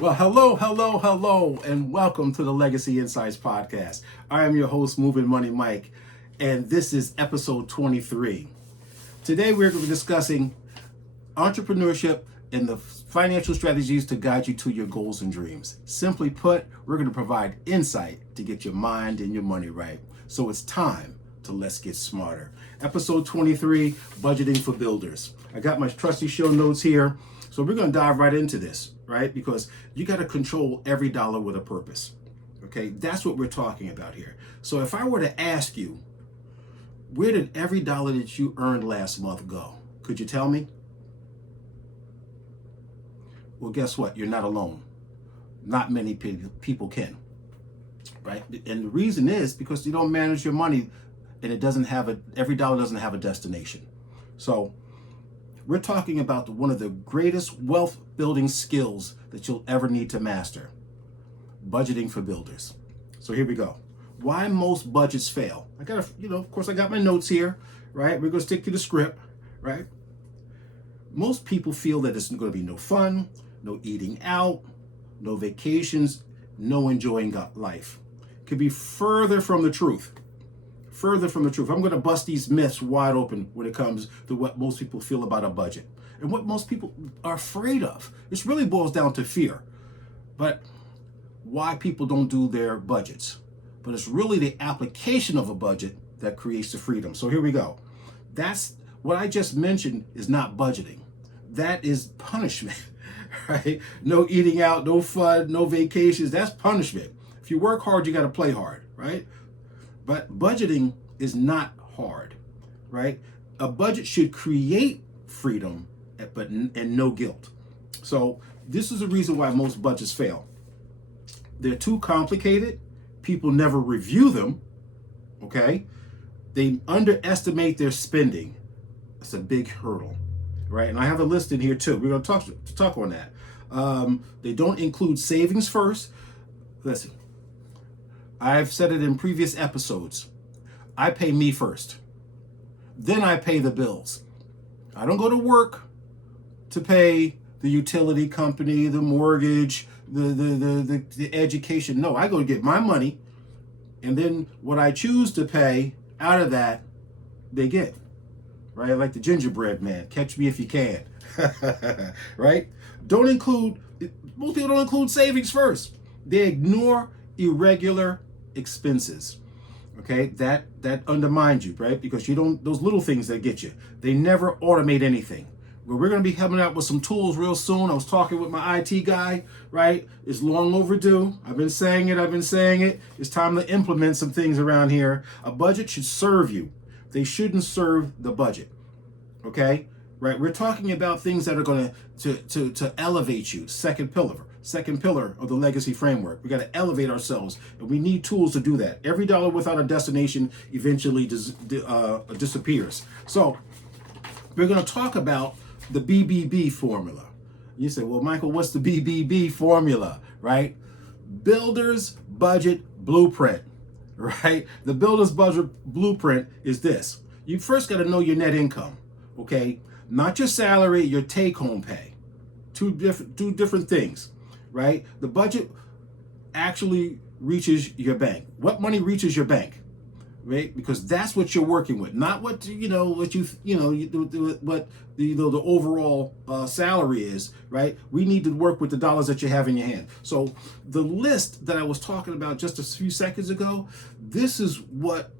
Well, hello, and welcome to the Legacy Insights Podcast. I am your host, Mov'n Mike, and this is episode 23. Today, we're going to be discussing entrepreneurship and the financial strategies to guide you to your goals and dreams. Simply put, we're going to provide insight to get your mind and your money right. So it's time to let's get smarter. Episode 23, budgeting for builders. I got my trusty show notes here. So we're going to dive right into this, right? Because you got to control every dollar with a purpose. Okay, that's what we're talking about here. So if I were to ask you, where did every dollar that you earned last month go? Could you tell me? Well, guess what? You're not alone. Not many people can, right? And the reason is because you don't manage your money, and every dollar doesn't have a destination. So we're talking about one of the greatest wealth building skills that you'll ever need to master: budgeting for builders. So here we go. Why most budgets fail. I got of course I got my notes here, right? We're going to stick to the script, right? Most people feel that it's going to be no fun, no eating out, no vacations, no enjoying life. Could be further from the truth. Further from the truth. I'm going to bust these myths wide open when it comes to what most people feel about a budget and what most people are afraid of. This really boils down to fear, but why people don't do their budgets. But it's really the application of a budget that creates the freedom. So here we go. That's what I just mentioned is not budgeting. That is punishment, right? No eating out, no fun, no vacations. That's punishment. If you work hard, you got to play hard, right? But budgeting is not hard, right? A budget should create freedom, and no guilt. So this is the reason why most budgets fail. They're too complicated. People never review them, okay? They underestimate their spending. That's a big hurdle, right? And I have a list in here too. We're going to talk on that. They don't include savings first. Listen. I've said it in previous episodes. I pay me first. Then I pay the bills. I don't go to work to pay the utility company, the mortgage, the education. No, I go to get my money, and then what I choose to pay out of that, they get. Right? Like the gingerbread man. Catch me if you can. Right? Most people don't include savings first. They ignore irregular expenses. Okay, that undermines you, right? Because those little things that get you, they never automate anything. Well, we're going to be coming out with some tools real soon. I was talking with my IT guy, right? It's long overdue. I've been saying it. It's time to implement some things around here. A budget should serve you. They shouldn't serve the budget. Okay, right? We're talking about things that are going to elevate you. Second pillar of the legacy framework. We got to elevate ourselves, and we need tools to do that. Every dollar without a destination eventually disappears. So we're going to talk about the BBB formula. You say, well, Michael, what's the BBB formula, right? Builder's Budget Blueprint, right? The Builder's Budget Blueprint is this. You first got to know your net income, okay? Not your salary, your take-home pay. Two different things. Right? The budget actually reaches your bank. What money reaches your bank? Right? Because that's what you're working with, not what the overall salary is, right? We need to work with the dollars that you have in your hand. So the list that I was talking about just a few seconds ago, this is what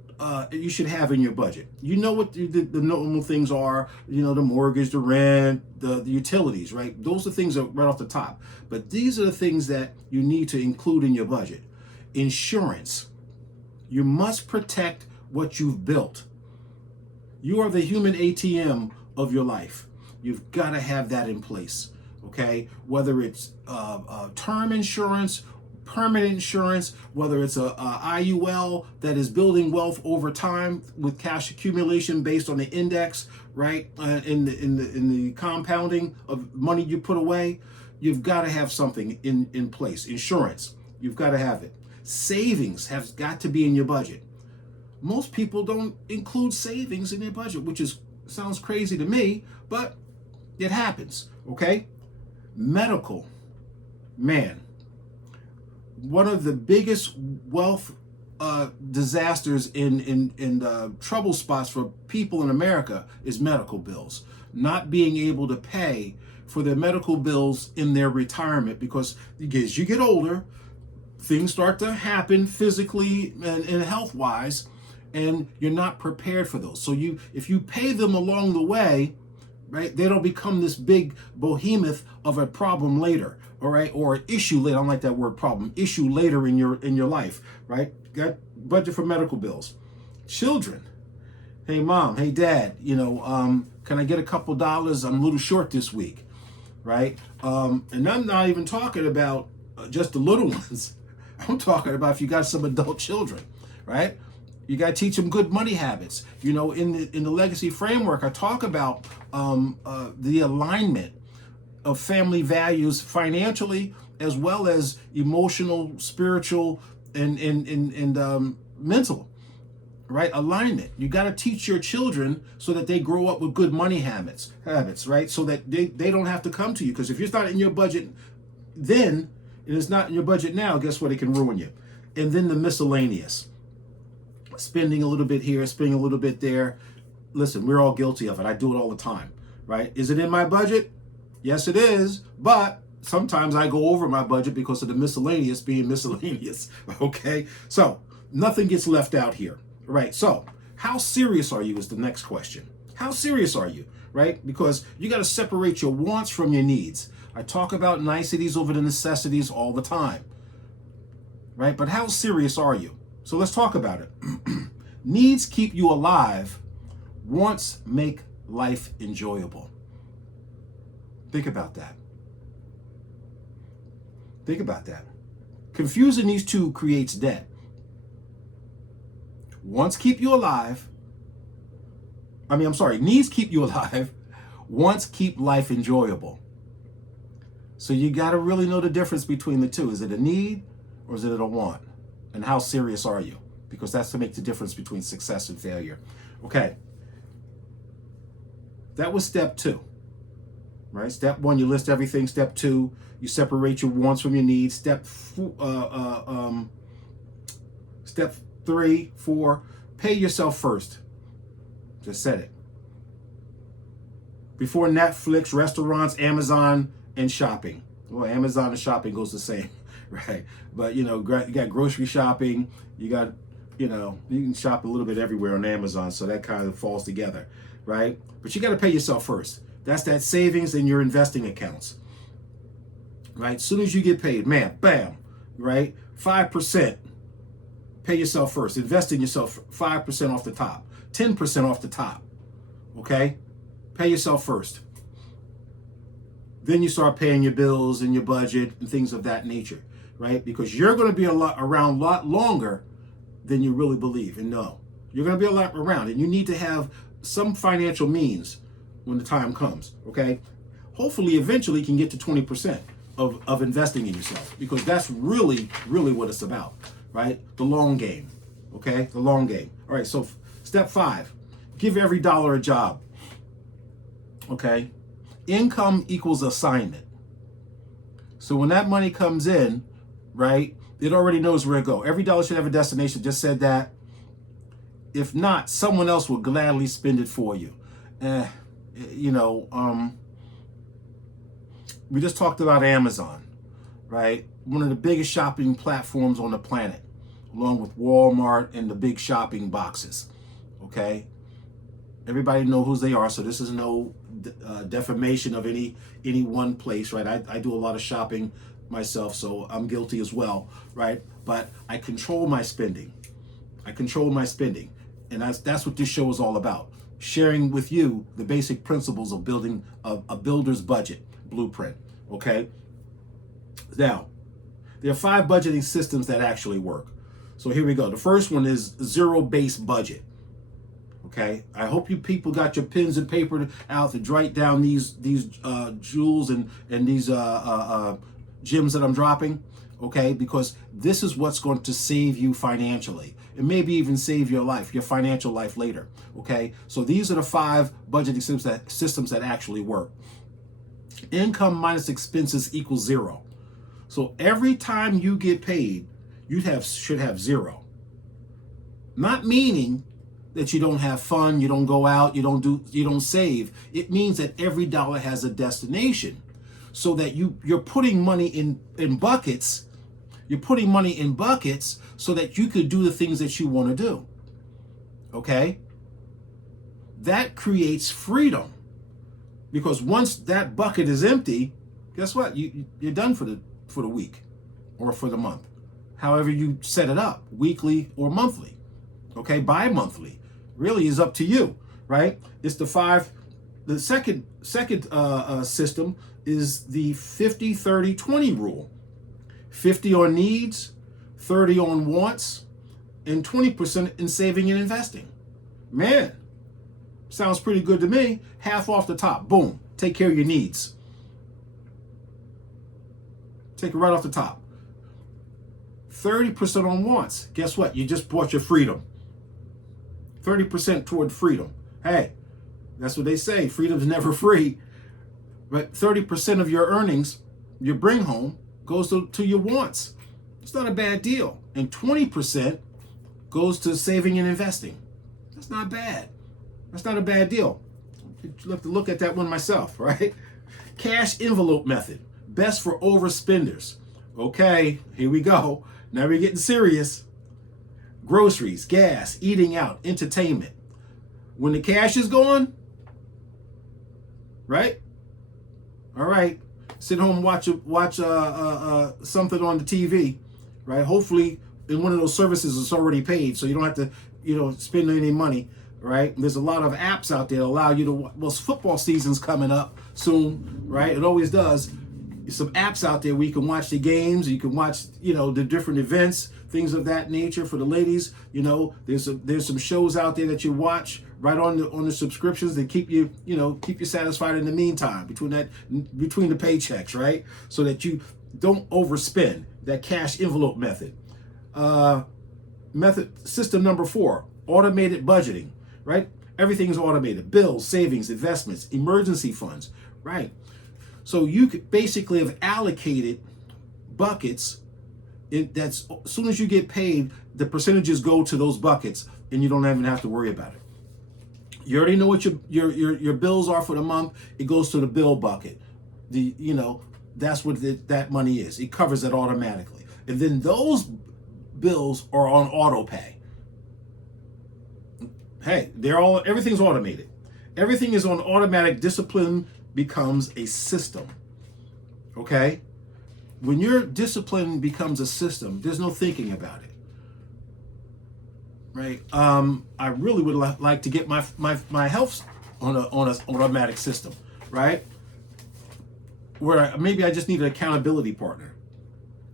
you should have in your budget. You know what the normal things are, the mortgage, the rent, the utilities, right? Those are things that are right off the top. But these are the things that you need to include in your budget. Insurance. You must protect what you've built. You are the human ATM of your life. You've got to have that in place, okay? Whether it's term insurance, permanent insurance, whether it's a IUL that is building wealth over time with cash accumulation based on the index, right? In the compounding of money you put away, you've got to have something in place. Insurance, you've got to have it. Savings has got to be in your budget. Most people don't include savings in their budget, which sounds crazy to me, but it happens, okay? Medical. man, one of the biggest wealth disasters in trouble spots for people in America is medical bills. Not being able to pay for their medical bills in their retirement, because as you get older, things start to happen physically and health-wise, and you're not prepared for those. So if you pay them along the way, right, they don't become this big behemoth of a problem later, all right, or an issue later. I don't like that word problem. Issue later in your life, right? Got budget for medical bills. Children, hey mom, hey dad, can I get a couple dollars? I'm a little short this week, right? And I'm not even talking about just the little ones. I'm talking about if you got some adult children, right? You got to teach them good money habits. In the legacy framework, I talk about the alignment of family values financially, as well as emotional, spiritual, and mental, right? Alignment. You got to teach your children so that they grow up with good money habits, right? So that they don't have to come to you. Because if it's not in your budget then, and it's not in your budget now, guess what? It can ruin you. And then the miscellaneous. Spending a little bit here, spending a little bit there. Listen, we're all guilty of it. I do it all the time, right? Is it in my budget? Yes, it is. But sometimes I go over my budget because of the miscellaneous being miscellaneous, okay? So nothing gets left out here, right? So how serious are you is the next question. How serious are you, right? Because you got to separate your wants from your needs. I talk about niceties over the necessities all the time, right? But how serious are you? So let's talk about it. Needs keep you alive. Wants make life enjoyable. Think about that. Think about that. Confusing these two creates debt. Wants keep you alive. Needs keep you alive. Wants keep life enjoyable. So you got to really know the difference between the two. Is it a need or is it a want? And how serious are you? Because that's to make the difference between success and failure. Okay. That was step 2. Right? Step 1, you list everything. Step 2, you separate your wants from your needs. Step 3, 4, pay yourself first. Just said it. Before Netflix, restaurants, Amazon, and shopping. Well, Amazon and shopping goes the same, right? But you got grocery shopping. You got, you can shop a little bit everywhere on Amazon, so that kind of falls together, right? But you got to pay yourself first. That's that savings in your investing accounts, right? As soon as you get paid, man, bam, right? 5%. Pay yourself first. Invest in yourself 5% off the top, 10% off the top, okay? Pay yourself first. Then you start paying your bills and your budget and things of that nature, right? Because you're going to be around a lot longer than you really believe and know. You're going to be a lot around, and you need to have some financial means when the time comes, okay? Hopefully, eventually, you can get to 20% of investing in yourself, because that's really, really what it's about, right? The long game, okay? The long game. All right, so step 5, give every dollar a job, okay? Income equals assignment. So when that money comes in, right, it already knows where to go. Every dollar should have a destination. Just said that. If not, someone else will gladly spend it for you. We just talked about Amazon, right? One of the biggest shopping platforms on the planet, along with Walmart and the big shopping boxes, okay? Everybody know who they are, so this is no defamation of any one place, right? I do a lot of shopping myself, so I'm guilty as well, right? But I control my spending. And that's what this show is all about. Sharing with you the basic principles of building a builder's budget blueprint, okay? Now, there are 5 budgeting systems that actually work. So here we go. The first one is zero-based budget. Okay, I hope you people got your pens and paper out to write down these jewels and these gems that I'm dropping. Okay, because this is what's going to save you financially. It maybe even save your life, your financial life later. Okay, so these are the 5 budgeting systems that actually work. Income minus expenses equals 0. So every time you get paid, should have zero. Not meaning that you don't have fun, you don't go out, you don't save. It means that every dollar has a destination. So that you're putting money in buckets. You're putting money in buckets so that you could do the things that you want to do. Okay? That creates freedom. Because once that bucket is empty, guess what? You're done for the week or for the month. However you set it up, weekly or monthly. Okay, bi-monthly. Really is up to you, right? It's the second system is the 50-30-20 rule. 50 on needs, 30 on wants, and 20% in saving and investing. Man, sounds pretty good to me. Half off the top. Boom. Take care of your needs. Take it right off the top. 30% on wants. Guess what? You just bought your freedom. 30% toward freedom. Hey, that's what they say. Freedom's never free. But 30% of your earnings you bring home goes to your wants. It's not a bad deal. And 20% goes to saving and investing. That's not bad. That's not a bad deal. You have to look at that one myself, right? Cash envelope method. Best for overspenders. Okay, here we go. Now we're getting serious. Groceries, gas, eating out, entertainment. When the cash is gone, right? All right. Sit home and watch something on the TV, right? Hopefully in one of those services it's already paid, so you don't have to, spend any money, right? There's a lot of apps out there that allow you to, well, football season's coming up soon, right? It always does. There's some apps out there where you can watch the games, you can watch, the different events, things of that nature for the ladies. There's some shows out there that you watch right on the subscriptions that keep you satisfied in the meantime between the paychecks, right? So that you don't overspend. That cash envelope method. System number 4, automated budgeting, right? Everything is automated. Bills, savings, investments, emergency funds, right? So you could basically have allocated buckets. As soon as you get paid, the percentages go to those buckets, and you don't even have to worry about it. You already know what your bills are for the month. It goes to the bill bucket. That's what that money is. It covers it automatically, and then those bills are on auto pay. Hey, everything's automated. Everything is on automatic. Discipline becomes a system. Okay? When your discipline becomes a system, there's no thinking about it. Right? I really would like to get my health on an automatic system, right? Where maybe I just need an accountability partner.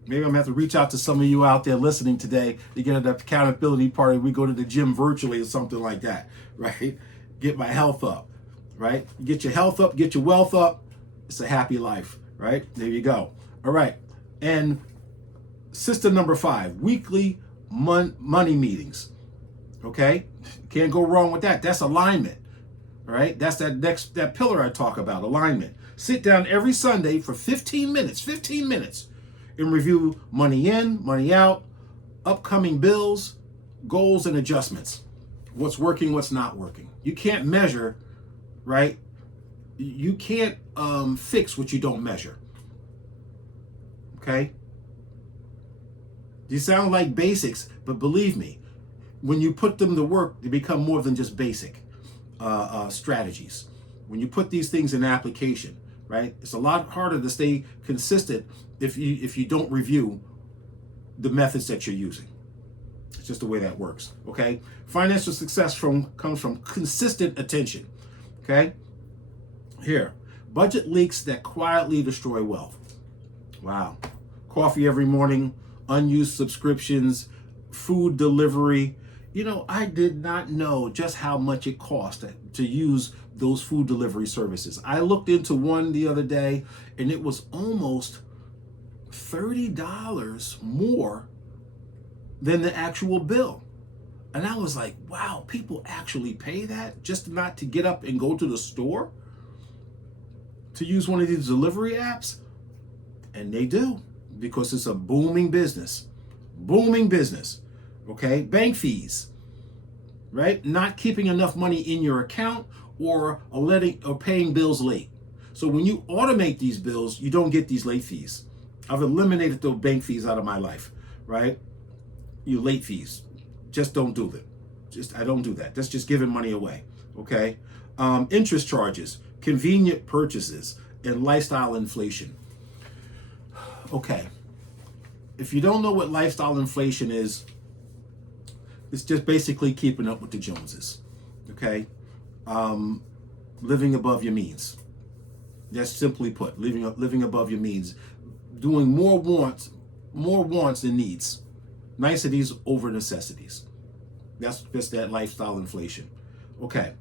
Maybe I'm gonna have to reach out to some of you out there listening today to get an accountability partner. We go to the gym virtually or something like that, right? Get my health up, right? Get your health up, get your wealth up. It's a happy life, right? There you go. All right. And system number 5, weekly money meetings. Okay? Can't go wrong with that. That's alignment, right? That's that pillar I talk about, alignment. Sit down every Sunday for 15 minutes, and review money in, money out, upcoming bills, goals and adjustments. What's working, what's not working. You can't measure, right? You can't fix what you don't measure. Okay? These sound like basics, but believe me, when you put them to work, they become more than just basic strategies. When you put these things in application, right? It's a lot harder to stay consistent if you don't review the methods that you're using. It's just the way that works. Okay? Financial success comes from consistent attention. Okay? Here, budget leaks that quietly destroy wealth. Wow. Coffee every morning, unused subscriptions, food delivery. I did not know just how much it cost to use those food delivery services. I looked into one the other day, and it was almost $30 more than the actual bill. And I was like, wow, people actually pay that just not to get up and go to the store to use one of these delivery apps? And they do. because it's a booming business. Booming business. Okay? Bank fees, right? Not keeping enough money in your account or paying bills late. So when you automate these bills, you don't get these late fees. I've eliminated those bank fees out of my life, right? You late fees. Just don't do that. I don't do that. That's just giving money away. Okay? Interest charges, convenient purchases, and lifestyle inflation. Okay. If you don't know what lifestyle inflation is, it's just basically keeping up with the Joneses. Okay? Living above your means. That's simply put, living above your means. Doing more wants than needs. Niceties over necessities. That's just that lifestyle inflation. Okay.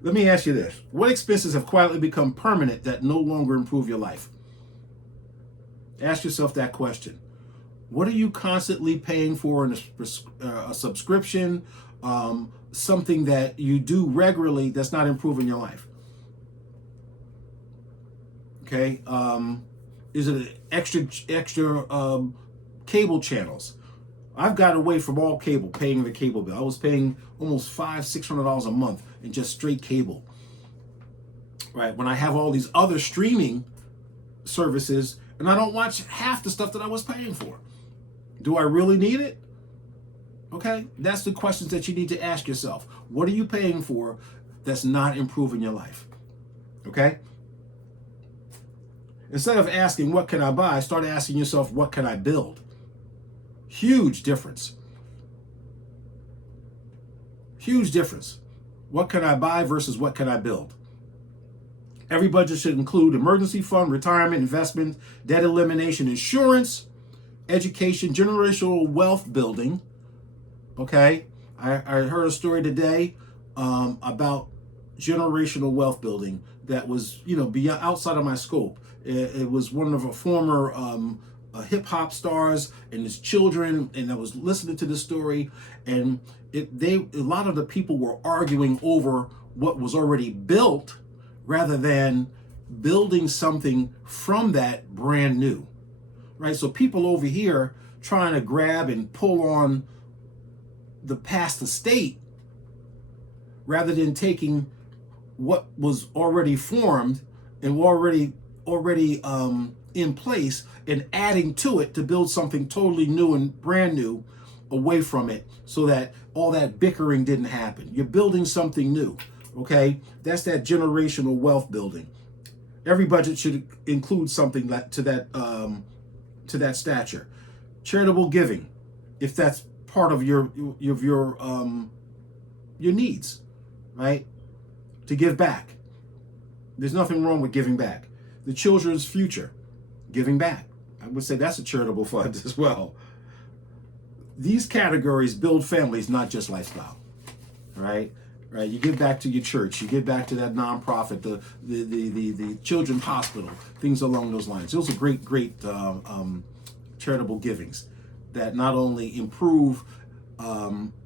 Let me ask you this. What expenses have quietly become permanent that no longer improve your life? Ask yourself that question. What are you constantly paying for in a subscription, something that you do regularly that's not improving your life? Okay. Is it extra cable channels? I've got away from all cable, paying the cable bill. I was paying almost $500-600 a month in just straight cable. Right? When I have all these other streaming services and I don't watch half the stuff that I was paying for. Do I really need it? Okay? That's the questions that you need to ask yourself. What are you paying for that's not improving your life? Okay? Instead of asking, what can I buy? Start asking yourself, what can I build? Huge difference. Huge difference. What can I buy versus what can I build? Every budget should include emergency fund, retirement, investment, debt elimination, insurance, education, generational wealth building. Okay? I heard a story today about generational wealth building that was, beyond outside of my scope. It was one of a former hip hop stars and his children, and I was listening to this story, and a lot of the people were arguing over what was already built rather than building something from that brand new, right? So people over here trying to grab and pull on the past estate rather than taking what was already formed and already in place and adding to it to build something totally new and brand new away from it, so that all that bickering didn't happen. You're building something new, okay? That's that generational wealth building. Every budget should include something to that stature. Charitable giving, if that's part of your needs, right? To give back. There's nothing wrong with giving back. The children's future, giving back. I would say that's a charitable fund as well. These categories build families, not just lifestyle. Right? Right? You give back to your church, you give back to that nonprofit, the children's hospital, things along those lines. Those are great charitable givings that not only improve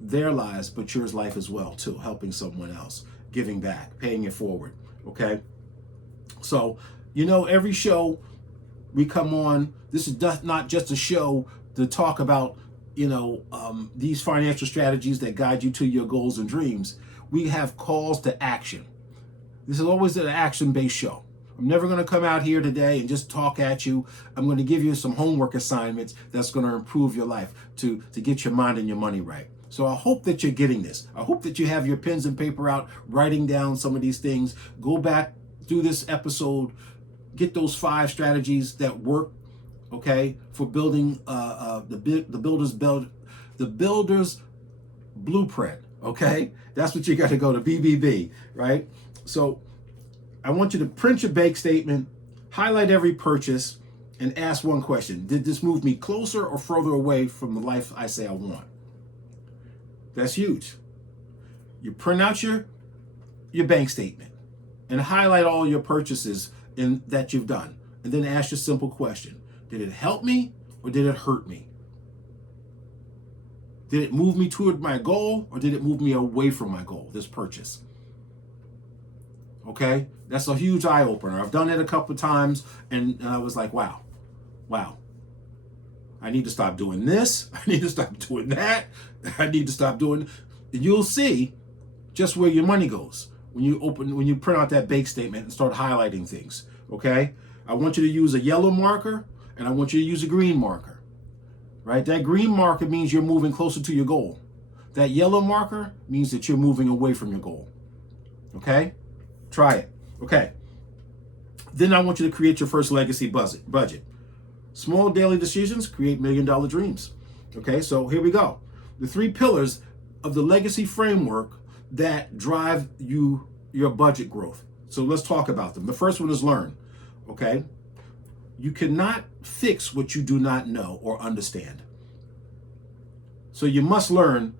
their lives, but yours life as well too, helping someone else, giving back, paying it forward. Okay? So, every show we come on, this is not just a show to talk about, these financial strategies that guide you to your goals and dreams. We have calls to action. This is always an action-based show. I'm never going to come out here today and just talk at you. I'm going to give you some homework assignments that's going to improve your life to get your mind and your money right. So I hope that you're getting this. I hope that you have your pens and paper out, writing down some of these things. Go back through this episode, get those 5 strategies that work, okay, for building the builder's blueprint, okay? That's what you got to go to, BBB, right? So I want you to print your bank statement, highlight every purchase, and ask one question. Did this move me closer or further away from the life I say I want? That's huge. You print out your bank statement and highlight all your purchases that you've done. And then ask your simple question. Did it help me or did it hurt me? Did it move me toward my goal or did it move me away from my goal, this purchase? Okay, that's a huge eye opener. I've done it a couple of times, and I was like, wow, wow. I need to stop doing this. I need to stop doing that. I need to stop doing. And you'll see just where your money goes when you print out that bank statement and start highlighting things. Okay, I want you to use a yellow marker, and I want you to use a green marker. Right, that green marker means you're moving closer to your goal. That yellow marker means that you're moving away from your goal. Okay, try it. Okay, then I want you to create your first legacy budget. Small daily decisions create $1 million dreams. Okay, so here we go. The 3 pillars of the legacy framework that drive your budget growth. So let's talk about them. The first one is learn. Okay, you cannot fix what you do not know or understand. So you must learn.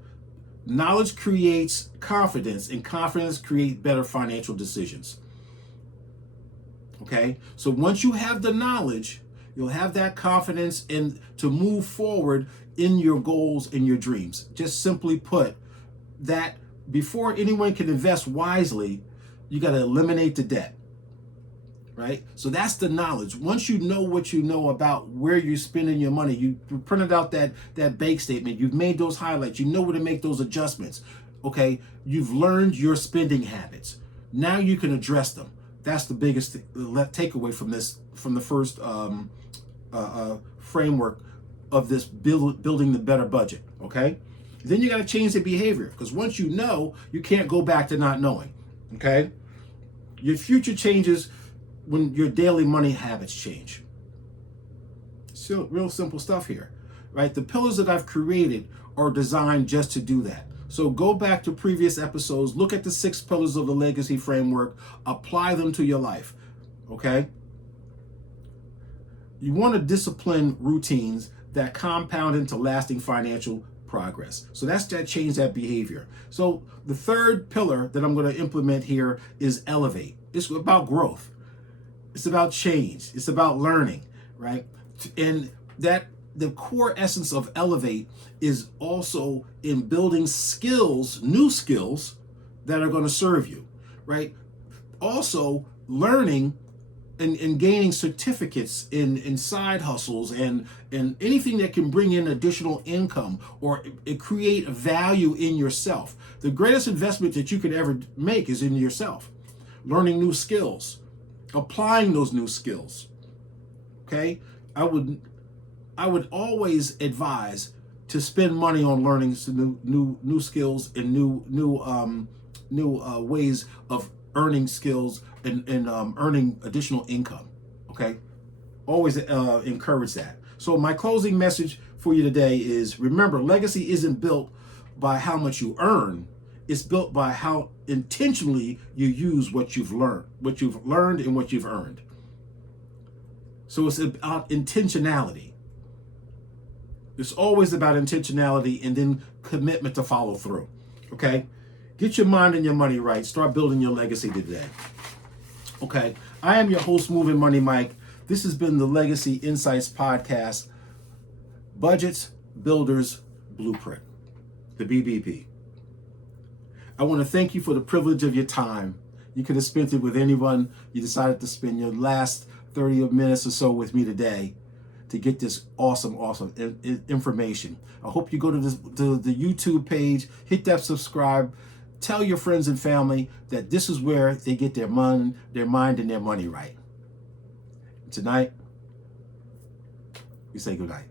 Knowledge creates confidence, and confidence creates better financial decisions. Okay, so once you have the knowledge, you'll have that confidence in to move forward in your goals and your dreams. Just simply put, that before anyone can invest wisely, you got to eliminate the debt. Right? So that's the knowledge. Once you know what you know about where you're spending your money, you printed out that bank statement, you've made those highlights, you know where to make those adjustments. Okay, you've learned your spending habits. Now you can address them. That's the biggest takeaway from this, from the first framework of this building the better budget. Okay, then you got to change the behavior, because once you know, you can't go back to not knowing. Okay, your future changes when your daily money habits change. Still real simple stuff here, right? The pillars that I've created are designed just to do that. So go back to previous episodes, look at the 6 pillars of the legacy framework, apply them to your life, okay? You want to discipline routines that compound into lasting financial progress. So that's that change that behavior. So the third pillar that I'm going to implement here is elevate. It's about growth. It's about change. It's about learning, right? And that the core essence of elevate is also in building skills, new skills that are going to serve you, right? Also learning and gaining certificates in side hustles and anything that can bring in additional income or create value in yourself. The greatest investment that you could ever make is in yourself. Learning new skills, applying those new skills. Okay, I would always advise to spend money on learning some new skills and new ways of earning skills and earning additional income. Okay, always encourage that. So my closing message for you today is: remember, legacy isn't built by how much you earn. It's built by how intentionally you use what you've learned and what you've earned. So it's about intentionality. It's always about intentionality and then commitment to follow through. Okay? Get your mind and your money right. Start building your legacy today. Okay? I am your host, Mov'n Mike. This has been the Legacy Insights Podcast, Budgets Builders Blueprint, the BBB. I want to thank you for the privilege of your time. You could have spent it with anyone. You decided to spend your last 30 minutes or so with me today to get this awesome information. I hope you go to the YouTube page, hit that subscribe, tell your friends and family that this is where they get their mind and their money right. Tonight, we say good night.